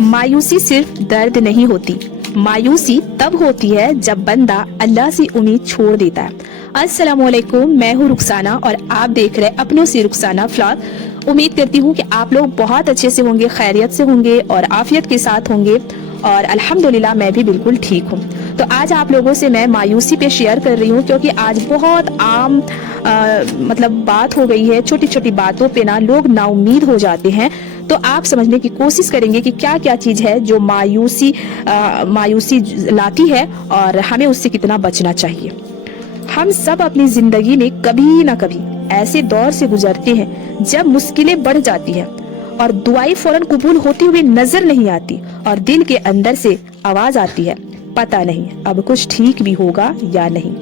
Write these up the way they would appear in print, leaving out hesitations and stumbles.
मायूसी सिर्फ दर्द नहीं होती, मायूसी तब होती है जब बंदा अल्लाह से उम्मीद छोड़ देता है। अस्सलामुअलैकुम, मैं हूँ रुखसाना और आप देख रहे हैं अपनों से रुखसाना व्लॉग। उम्मीद करती हूँ कि आप लोग बहुत अच्छे से होंगे, खैरियत से होंगे और आफियत के साथ होंगे और अल्हम्दुलिल्लाह मैं भी बिल्कुल ठीक हूँ। तो आज आप लोगों से मैं मायूसी पे शेयर कर रही हूँ क्योंकि आज बहुत आम मतलब बात हो गई है। छोटी छोटी बातों पे ना लोग नाउम्मीद हो जाते हैं। तो आप समझने की कोशिश करेंगे कि क्या क्या चीज़ है जो मायूसी लाती है और हमें उससे कितना बचना चाहिए। हम सब अपनी जिंदगी में कभी ना कभी ऐसे दौर से गुजरते हैं जब मुश्किलें बढ़ जाती हैं और दुआएं फौरन कबूल होती हुई नजर नहीं आती और दिल के अंदर से आवाज आती है, पता नहीं अब कुछ ठीक भी होगा या नहीं।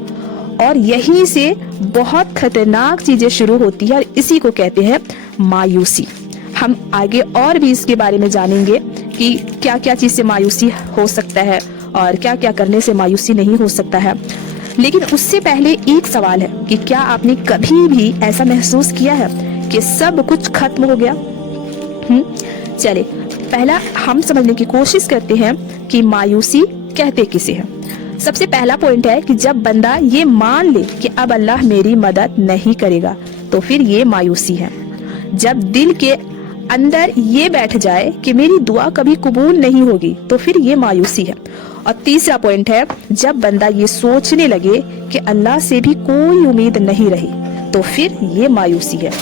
और यहीं से बहुत खतरनाक चीजें शुरू होती है और इसी को कहते हैं मायूसी। हम आगे और भी इसके बारे में जानेंगे कि क्या क्या चीज से मायूसी हो सकता है और क्या क्या करने से मायूसी नहीं हो सकता है। लेकिन उससे पहले एक सवाल है कि क्या आपने कभी भी ऐसा महसूस किया है कि सब कुछ खत्म हो गया? चले पहला हम समझने की कोशिश करते हैं कि मायूसी कहते किसे हैं। सबसे पहला पॉइंट है कि जब बंदा ये मान ले कि अब अल्लाह मेरी मदद नहीं करेगा तो फिर ये मायूसी है। जब दिल के अंदर ये बैठ जाए कि मेरी दुआ कभी कबूल नहीं होगी तो फिर ये मायूसी है। और तीसरा पॉइंट है जब बंदा ये सोचने लगे कि अल्लाह से भी कोई उम्मीद नहीं रही तो फिर ये मायूसी है।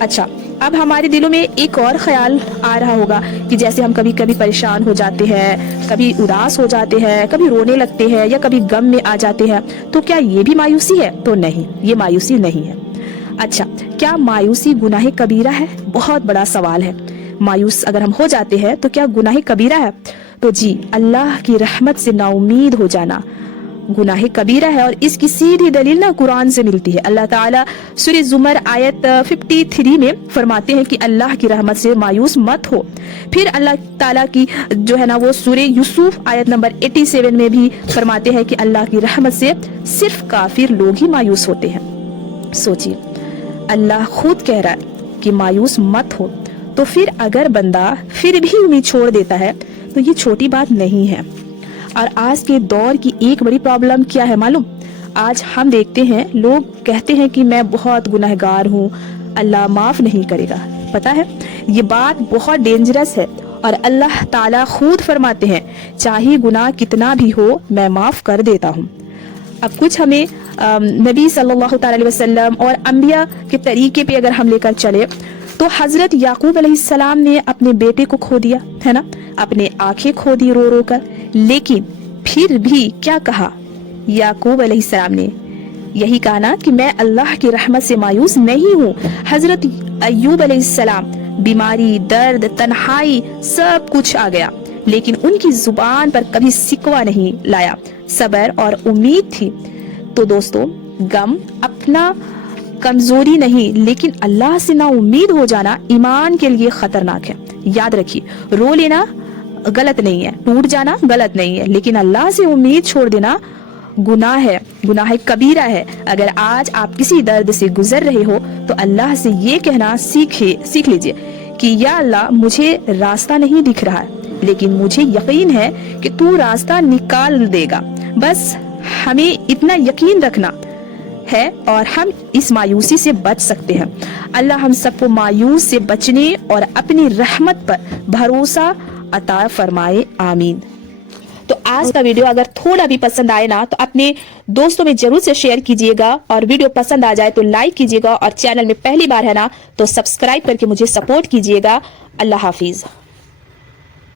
अच्छा, अब हमारे दिलों में एक और ख्याल आ रहा होगा कि जैसे हम कभी कभी परेशान हो जाते हैं, कभी उदास हो जाते हैं, कभी रोने लगते हैं या कभी गम में आ जाते हैं, तो क्या ये भी मायूसी है? तो नहीं, ये मायूसी नहीं है। अच्छा, क्या मायूसी गुनाह कबीरा है? बहुत बड़ा सवाल है। मायूस अगर हम हो जाते हैं तो क्या गुनाह कबीरा है? तो जी, अल्लाह की रहमत से नाउमीद हो जाना गुनाह कबीरा है और इसकी सीधी दलील ना कुरान से मिलती है। अल्लाह ताला सूरह ज़ुमर आयत 53 में फरमाते हैं कि अल्लाह की रहमत से मायूस मत हो। फिर अल्लाह ताला की जो है ना वो सूरह यूसुफ आयत नंबर 87 में भी फरमाते हैं कि अल्लाह की रहमत से सिर्फ काफिर लोग ही मायूस होते हैं। सोचिए, अल्लाह खुद कह रहा है कि मायूस मत हो, तो फिर अगर बंदा फिर भी उम्मीद छोड़ देता है तो ये छोटी बात नहीं है। और आज के दौर की एक बड़ी प्रॉब्लम क्या है मालूम? आज हम देखते हैं लोग कहते हैं कि मैं बहुत गुनहगार हूँ, अल्लाह माफ नहीं करेगा। पता है ये बात बहुत डेंजरस है और अल्लाह ताला खुद फरमाते हैं चाहे गुनाह कितना भी हो मैं माफ कर देता हूँ। अब कुछ हमें नबी सल्लल्लाहु अलैहि वसल्लम और अंबिया के तरीके पे अगर हम लेकर चले तो हजरत याकूब अलैहिस्सलाम ने अपने बेटे को खो दिया है ना, अपने आंखें खो दी रो रो कर, लेकिन फिर भी क्या कहा याकूब अलैहिस्सलाम ने? यही कहा ना कि मैं अल्लाह की रहमत से मायूस नहीं हूँ। हजरत अय्यूब अलैहिस्सलाम बीमारी, दर्द, तन्हाई सब कुछ आ गया लेकिन उनकी जुबान पर कभी सिकवा नहीं लाया, सब्र और उम्मीद थी। तो दोस्तों, गम अपना कमजोरी नहीं लेकिन अल्लाह से ना उम्मीद हो जाना ईमान के लिए खतरनाक है। याद रखिए, रो लेना गलत नहीं है, टूट जाना गलत नहीं है, लेकिन अल्लाह से उम्मीद छोड़ देना गुनाह है, गुनाह कबीरा है। अगर आज आप किसी दर्द से गुजर रहे हो तो अल्लाह से ये कहना सीख लीजिए कि या अल्लाह मुझे रास्ता नहीं दिख रहा है लेकिन मुझे यकीन है कि तू रास्ता निकाल देगा। बस हमें इतना यकीन रखना है और हम इस मायूसी से बच सकते हैं। अल्लाह हम सबको मायूस से बचने और अपनी रहमत पर भरोसा अता फरमाए, आमीन। तो आज का वीडियो अगर थोड़ा भी पसंद आए ना तो अपने दोस्तों में जरूर से शेयर कीजिएगा और वीडियो पसंद आ जाए तो लाइक कीजिएगा और चैनल में पहली बार है ना तो सब्सक्राइब करके मुझे सपोर्ट कीजिएगा। अल्लाह हाफिज।